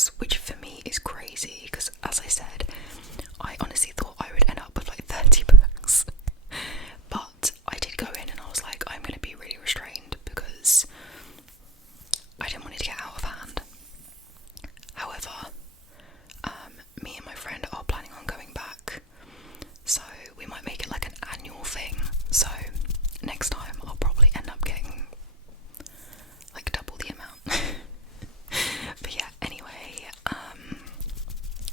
books, which for me is crazy because, as I said, I honestly thought I would end up with like 30 books. But I did go in and I was like, I'm going to be really restrained because I didn't want it to get out of hand. However, me and my friend are planning on going back, so we might make it like an annual thing. So next time I'll probably end up getting like double the amount. But yeah, anyway,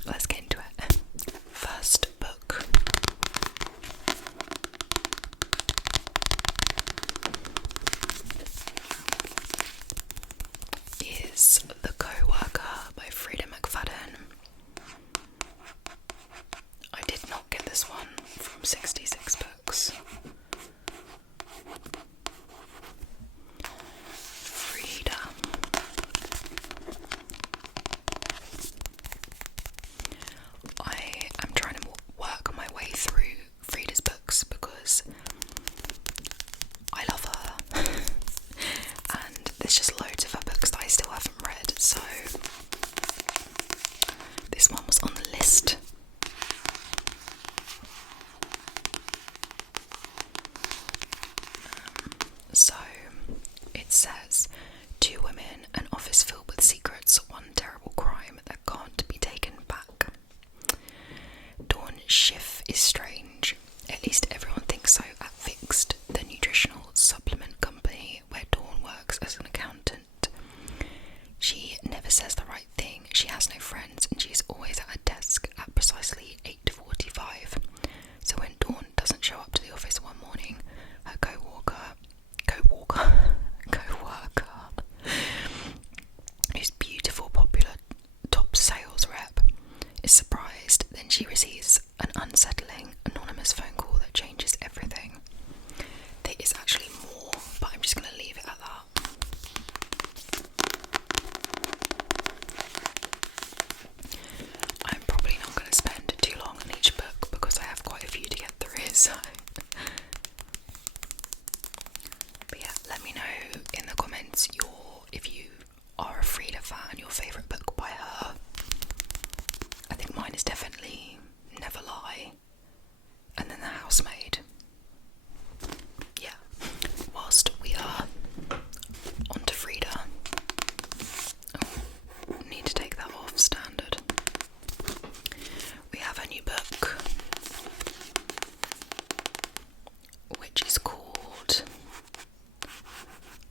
let's get into it. First book is The Co-Worker by Frida McFadden. I did not get this one from 66 Books. Frida. I am trying to work my way through Frida's books because I love her. And there's just loads of her books that I still haven't read, so this one was on the list. So it says, two women, an office filled with secrets, one terrible crime that can't be taken back. Dawn's shift is strange. At least everyone thinks so at Fixed, the nutritional supplement company where Dawn works as an accountant. She never says the right thing, she has no friends, and she's always at her desk at precisely 8:45. So when Dawn doesn't show up to the office one morning, her co-worker, who's beautiful, popular, top sales rep, is surprised. Then she receives an unsettling, anonymous phone call that changes everything. There is actually more, but I'm just going to leave it at that. I'm probably not going to spend too long on each book because I have quite a few to get through, so... But yeah, let me know in the comments if you are a Frida fan, your favourite book by her. I think mine is definitely Never Lie, and then The Housemaid. Yeah, whilst we are on to Frida, need to take that off standard. We have a new book, which is called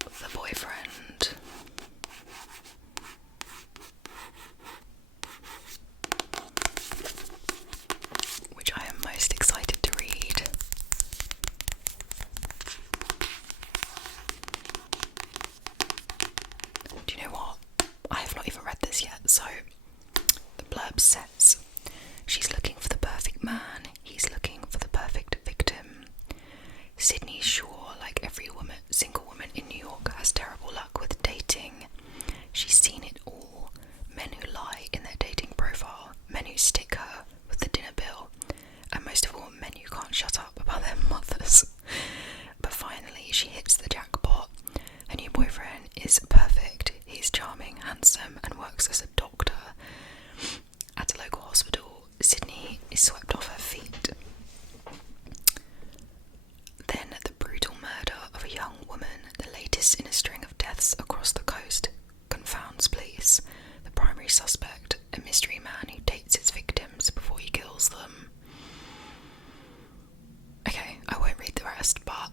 The Boyfriend. Which I am most excited to read. Do you know what? I have not even read this yet, so the blurb says, she's looking for the perfect man, he's looking for the perfect victim. Sydney Shaw, like every single woman in New York, has terrible luck with dating. She's seen it all. Men who lie in their dating profile, men who stick her with the dinner bill, and most of all, men who can't shut up about their mothers. But finally, she hits the jackpot. Her new boyfriend is perfect. He's charming, handsome, and works as a doctor at a local hospital. Sydney is swept off her feet. Then the brutal murder of a young woman, the latest in a string of deaths across the coast, confounds police. The primary suspect, a mystery man who dates his victims before he kills them. Okay, I won't read the rest, but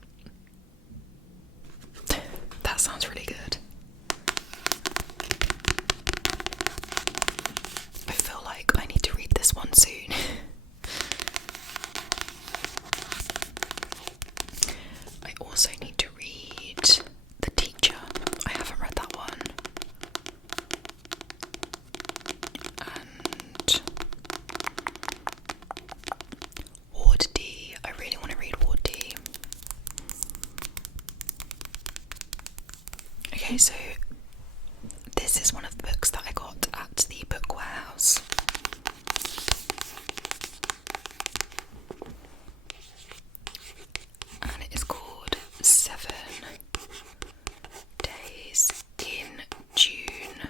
that sounds really good. I feel like I need to read this one soon. I also need to read The Teacher. I haven't read that one. And Ward D. I really want to read Ward D. Okay, so this is one of the books that I got at the book warehouse. And it is called 7 Days in June.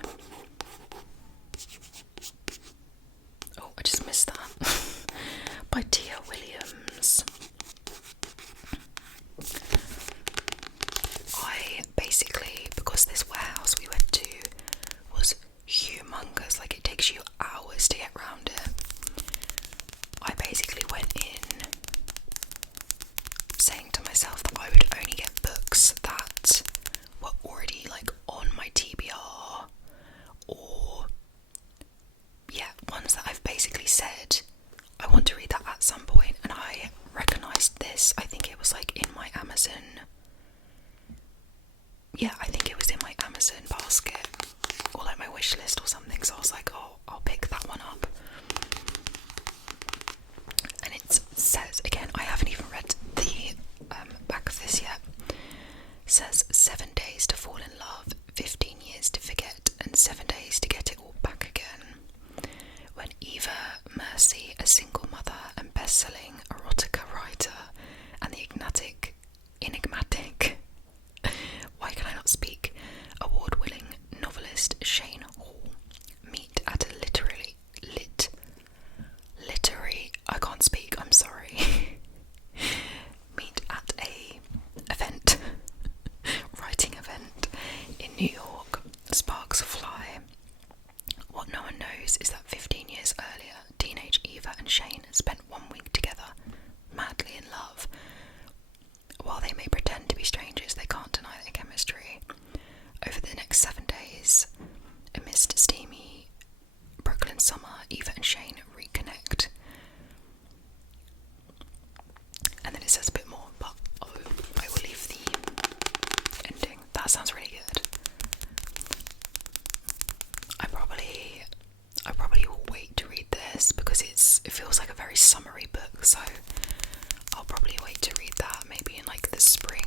knows is that 15 years earlier, teenage Eva and Shane spent 1 week together, madly in love. While they may pretend to be strangers, they can't deny their chemistry. Over the next 7 days, amidst steamy Brooklyn summer, Eva and Shane reconnect. And then it says a bit more, but I will leave the ending. That sounds really good. I probably will wait to read this because it feels like a very summery book, so I'll probably wait to read that maybe in like the spring,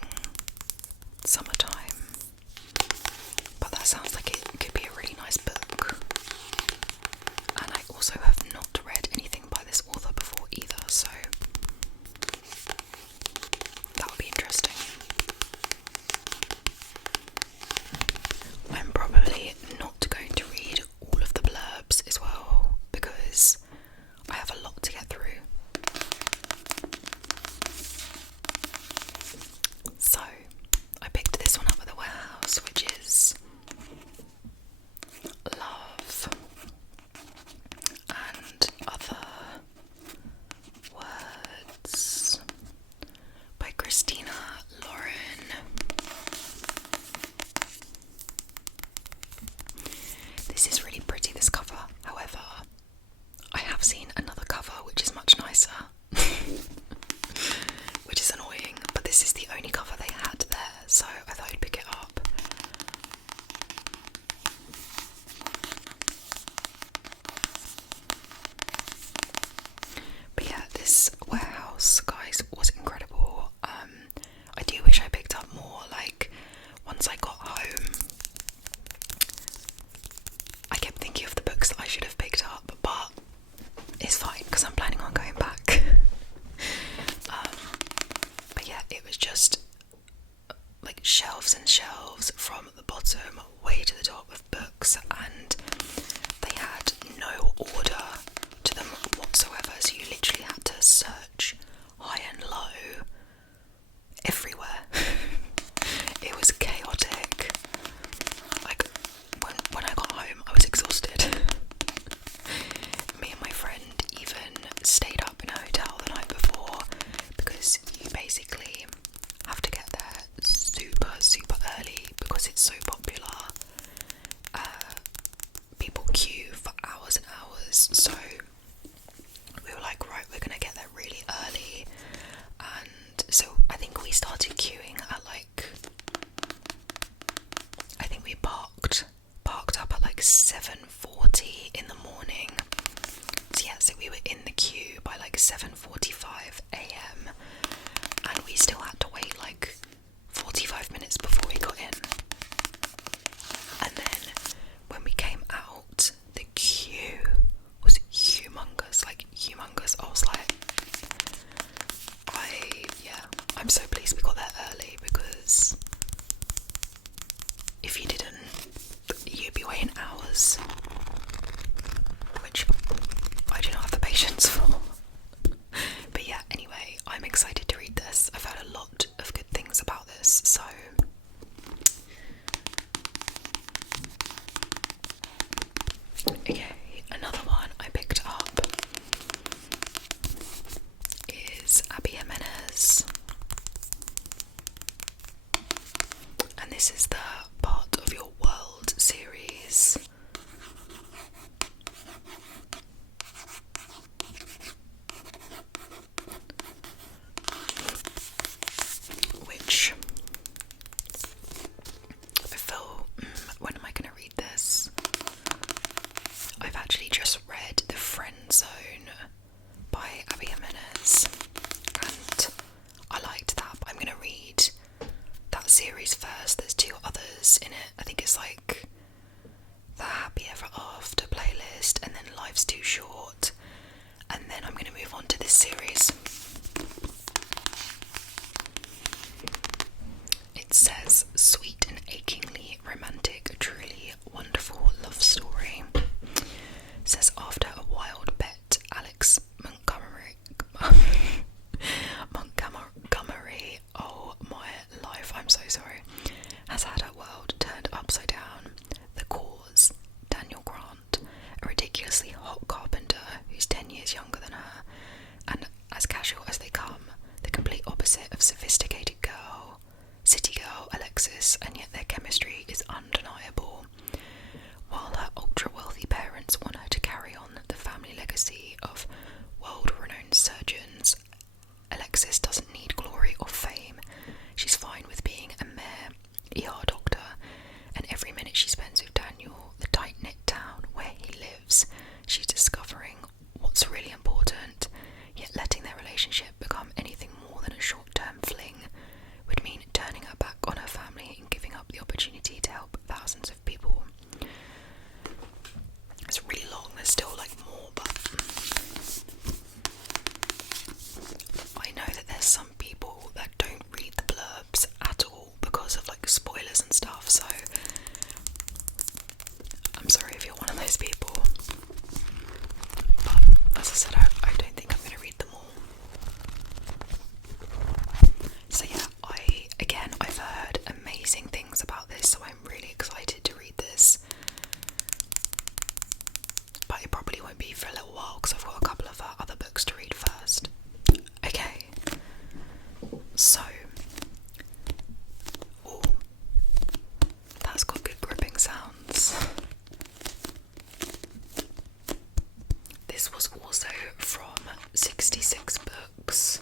summertime. But that sounds like it could be a really nice book. And I also have not read anything by this author before either, so that would be interesting. I'm probably not going to read all of the blurbs as well because I have a lot to get through. So, I picked this one up at the warehouse, which is Love and Other Words by Christina Lauren. This is really pretty, this cover. However, I have seen another cover which is much nicer, which is annoying, but this is the only cover they had there, so I thought I'd pick it up. But yeah, this warehouse, guys, was incredible. I do wish I picked up more, like, once I got home. I kept thinking of the books that I should have picked up, but it's fine, because I'm planning on going back. But yeah, it was just like shelves and shelves from the bottom way to the top of books, and they had no order to them whatsoever, so you literally had to search high and low everywhere. It was chaotic. Like, when I got home, I was exhausted. Me and my friend even stayed up in a hotel the night before because you basically have to get there super early because it's so popular. People queue for hours and hours, so we were like, right, we're gonna get there really early. And so I think we started queuing at like, I think we parked up at like 7:40 in the morning. So yeah, so we were in the queue by like 7:45 a.m. and we still had to wait like 45 minutes before we got in. And then when we came out, the queue was humongous, like humongous. I was like, I'm so pleased we got there early, because if you didn't, you'd be waiting hours, which I do not have the patience for. But yeah, anyway, I'm excited to read this. I've heard a lot of good things about this, so okay, another one I picked up is Abby Jimenez, and this is the Part of Your World series. Which I feel, when am I going to read this? I've actually just read The Friend Zone by Abby Jimenez, and I liked that, but I'm going to read that series first. There's 2 others in it. I think it's like the Happy Ever After playlist, and then Life's Too Short, and then I'm going to move on to this series. It says, sweet and achingly romantic, truly wonderful love story. It says, after a wild bet, Alex Montgomery, oh my life, I'm so sorry, has had her world turned upside down. The cause, Daniel Grant, a ridiculous for a little while because I've got a couple of other books to read first. Okay, so, oh, that's got good gripping sounds. This was also from 66 Books.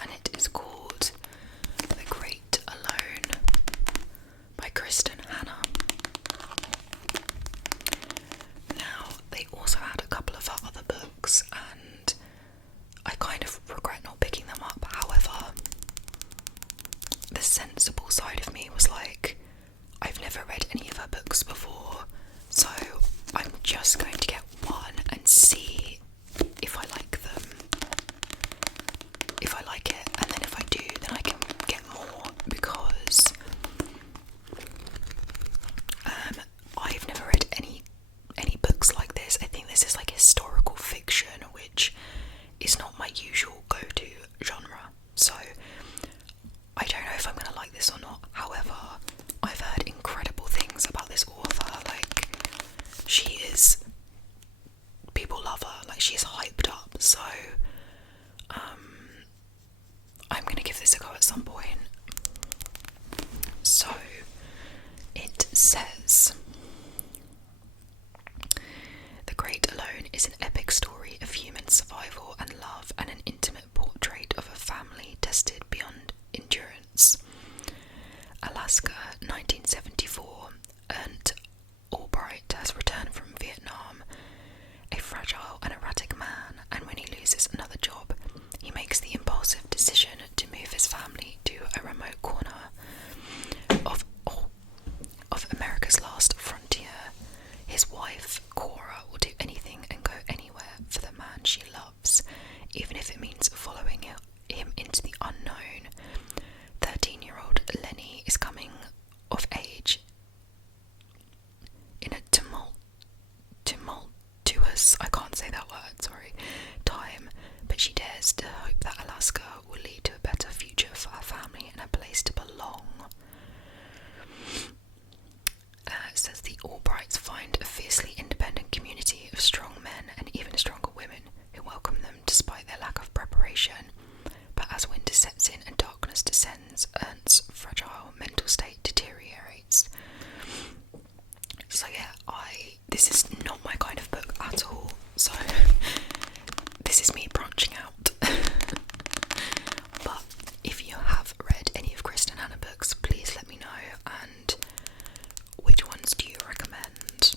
And it is called The Great Alone by Kristen Hanna. Now, they also had a couple of other books, and I kind of regret not picking them up. However, the sensible side of me was like, I've never read any of her books before, so I'm just going to get one and see if I like them. If I like it, and then if I do, then I can get more, because I've never read any books like this. I think this is like historical fiction, which is not my usual go-to genre, so I don't know if I'm going to like this or not. However, I've heard incredible things about this author. Like, people love her, like she's hyped up, so I'm going to give this a go at some point. So, it says, The Great Alone is an epic story of human survival and love, and an intimate portrait of a family tested beyond endurance. Alaska, 1974. Ernst Albright has returned from Vietnam, a fragile and erratic man, and when he loses another job, he makes the impulsive decision to move his family to a remote corner of America's last frontier. His wife, Cora, will do anything and go anywhere for the man she loves, even if it means following him into the unknown. 13-year-old Lenny is coming of age in a tumultuous, I can't say that word, sorry, time, but she dares to hope that Alaska will lead to a better future for her family and a place to belong. It says the Albrights find a fiercely independent community of strong men and even stronger women who welcome them despite their lack of preparation. But as winter sets in and darkness descends, Ernst's fragile mental state deteriorates. So yeah, this is not my kind of book at all, so this is me branching out. But if you have read any of Kristen Hanna books, please let me know, and which ones do you recommend?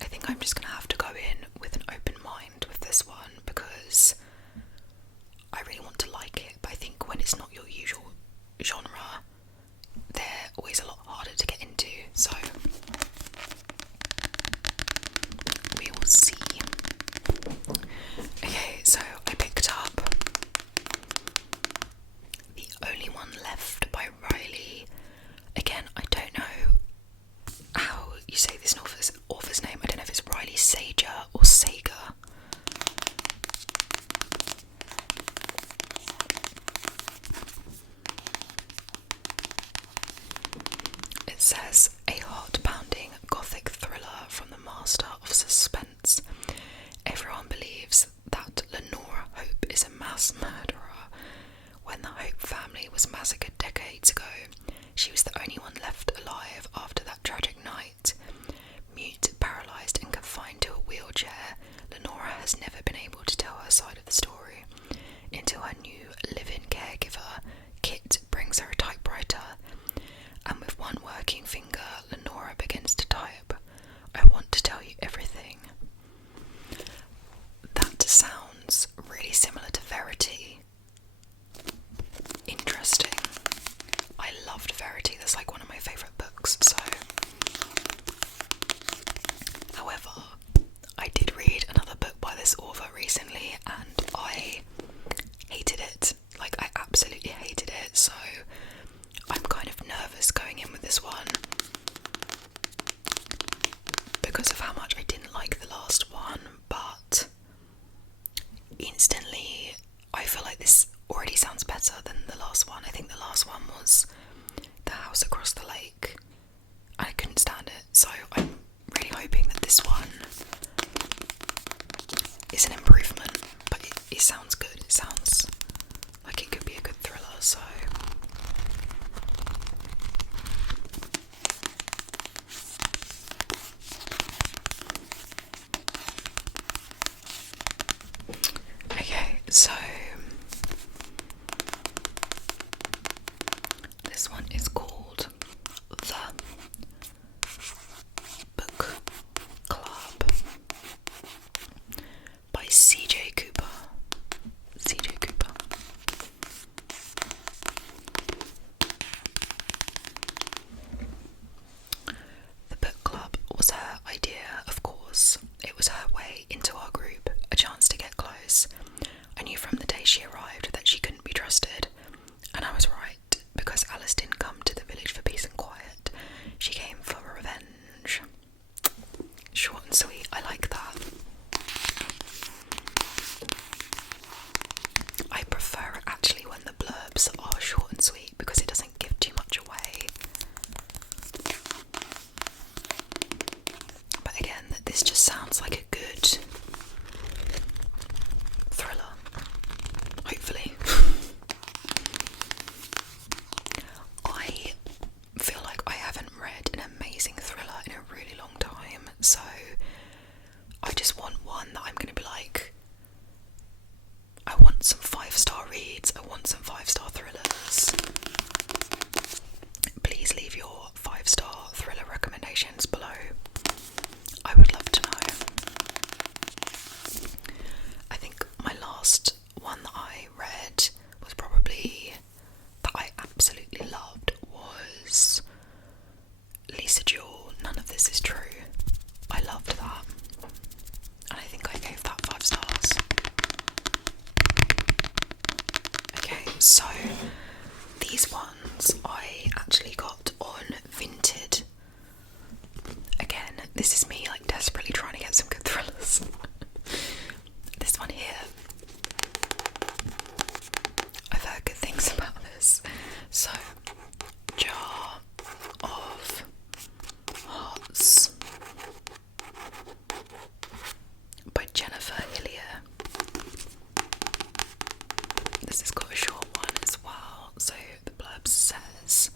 I think I'm just going to have to go in with an open mind with this one, because I really want to like it, but I think when it's not your usual genre, they're always a lot harder to get into, so we will see. Okay, so I picked up The Only One Left by Riley. Again, I don't know how you say this author's name. I don't know if it's Riley Sager or Sager. It says, a heart-pounding gothic thriller from the master of suspense. Everyone believes that Lenora Hope is a mass murderer. When the Hope family was massacred decades ago, she was the only one left alive after that tragic night. Mute, paralysed and confined to a wheelchair, Lenora has never been able to tell her side of the story, until her new live-in caregiver, Kit, brings her a typewriter, and with one working finger, Lenora begins to type, "I want to tell you everything." That sounds really similar to Verity. Interesting. I loved Verity, that's like one of my favourite books, so. However, I did read another book by this author recently, and I hated it. Like, I absolutely hated it, so I'm kind of nervous going in with this one because of how much I didn't like the last one, but instantly I feel like this already sounds better than the last one. I think the last one was The House Across the Lake, So I'm really hoping that this one is an improvement, but it sounds good. It sounds like it could be a good thriller, so okay, so this one is called The Book Club by CJ Cooper. CJ Cooper. The book club was her idea, of course. It was her way into our group, a chance to get close. I knew from the day she arrived that she couldn't be trusted, and I was right, because Alice didn't come to the village for peace and quiet. She came for revenge. Short and sweet, I like that. I prefer it actually when the blurbs are short and sweet because it doesn't give too much away. But again, this just sounds like a good thriller. Hopefully. I feel like I haven't read an amazing thriller in a really long time, so I just want one that I'm going to be like, I want some 5-star reads, I want some 5-star thrillers. Please leave your 5-star thriller recommendations below. I would love to know. I think my last one that I read was probably, that I absolutely loved, was Lisa Jewell, None of This Is True. I loved that, and I think I gave that 5 stars. Okay, so these ones I actually got on Vinted. Again, this is me like desperately trying to get some good thrillers. This one here, I've heard good things about this. So, Jar of Hearts by Jennifer Hillier. This has got a short one as well. So the blurb says,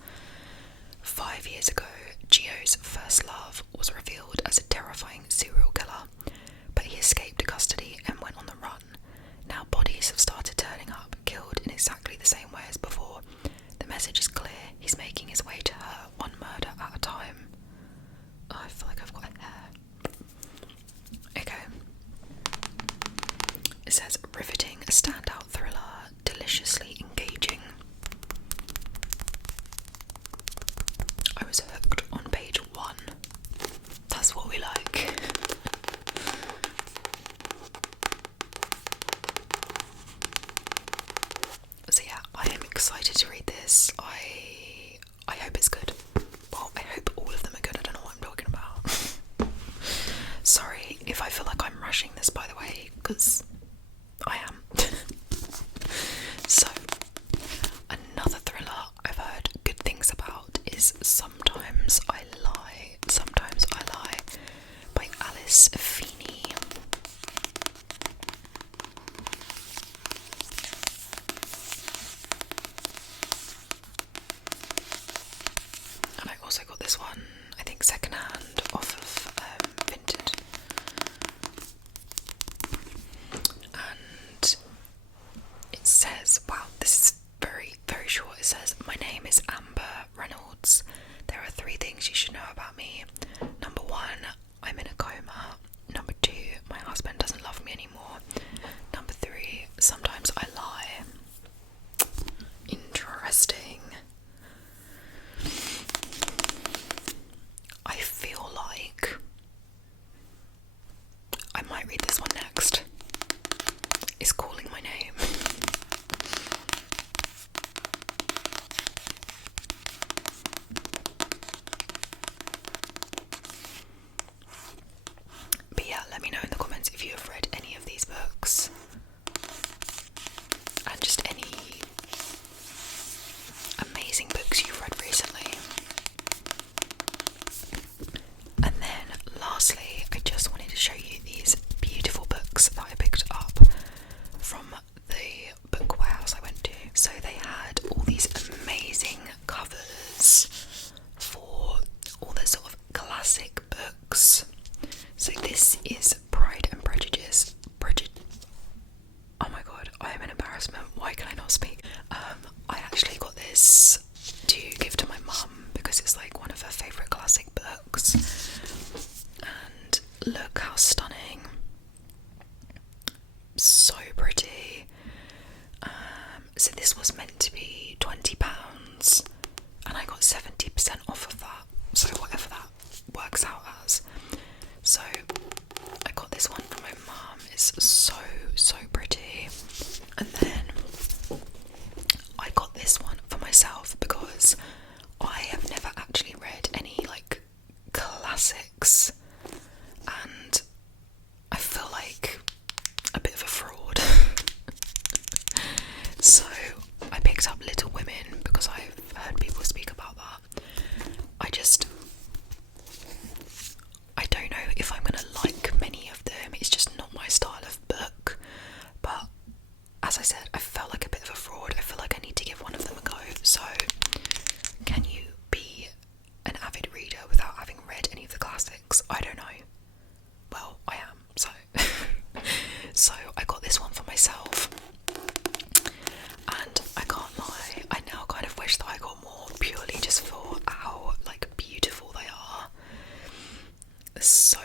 5 years ago, Gio's first love was revealed as a terrifying serial killer, but he escaped custody and went on the run. Now bodies have started turning up, killed in exactly the same way as before. The message is clear, he's making his way to her, one murder at a time. Oh, I feel like I've got a hair. Okay. It says, riveting, a standout thriller, deliciously engaging. I was hooked on page 1. That's what we like. So yeah, I am excited to read this. I hope it's good. Well, I hope all of them are good. I don't know what I'm talking about. Sorry if I feel like I'm rushing this, by the way, because I am. So, another thriller I've heard good things about is Sometimes I Lie, Sometimes I Lie by Alice Feeney. And I also got this one, I think secondhand, off of Vinted. And it says, wow, this is very, very short. It says, my name is Amber Reynolds. There are 3 things you should know about me. Number 1, I'm in a coma. Number 2, my husband doesn't love me anymore. Number 3, sometimes I lie. Interesting. I feel like classics, and I feel like a bit of a fraud. So I picked up Little Women because I've heard people speak about that. I don't know if I'm gonna like many of them. It's just not my style of book. But as I said, I felt like a bit of a fraud. I feel like I need to give one of them a go. So, can you be an avid reader without having read any of the classics? I don't know. Well, I am. So, so I got this one for myself. And I can't lie, I now kind of wish that I got more, purely just for how like beautiful they are. They're so